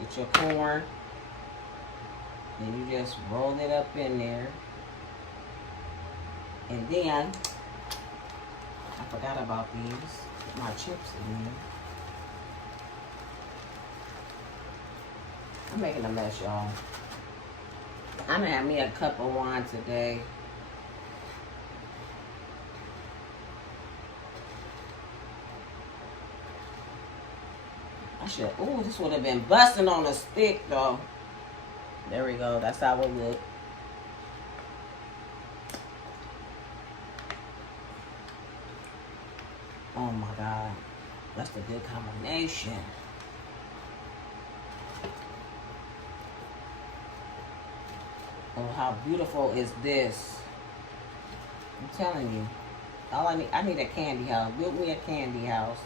Get your corn. And you just roll it up in there. And then, I forgot about these. Put my chips in there. I'm making a mess, y'all. I'm gonna have me a cup of wine today. I should, ooh, this would have been busting on a stick, though. There we go. That's how it look. Oh my God. That's a good combination. Oh, how beautiful is this? I'm telling you. All I need a candy house. Build me a candy house.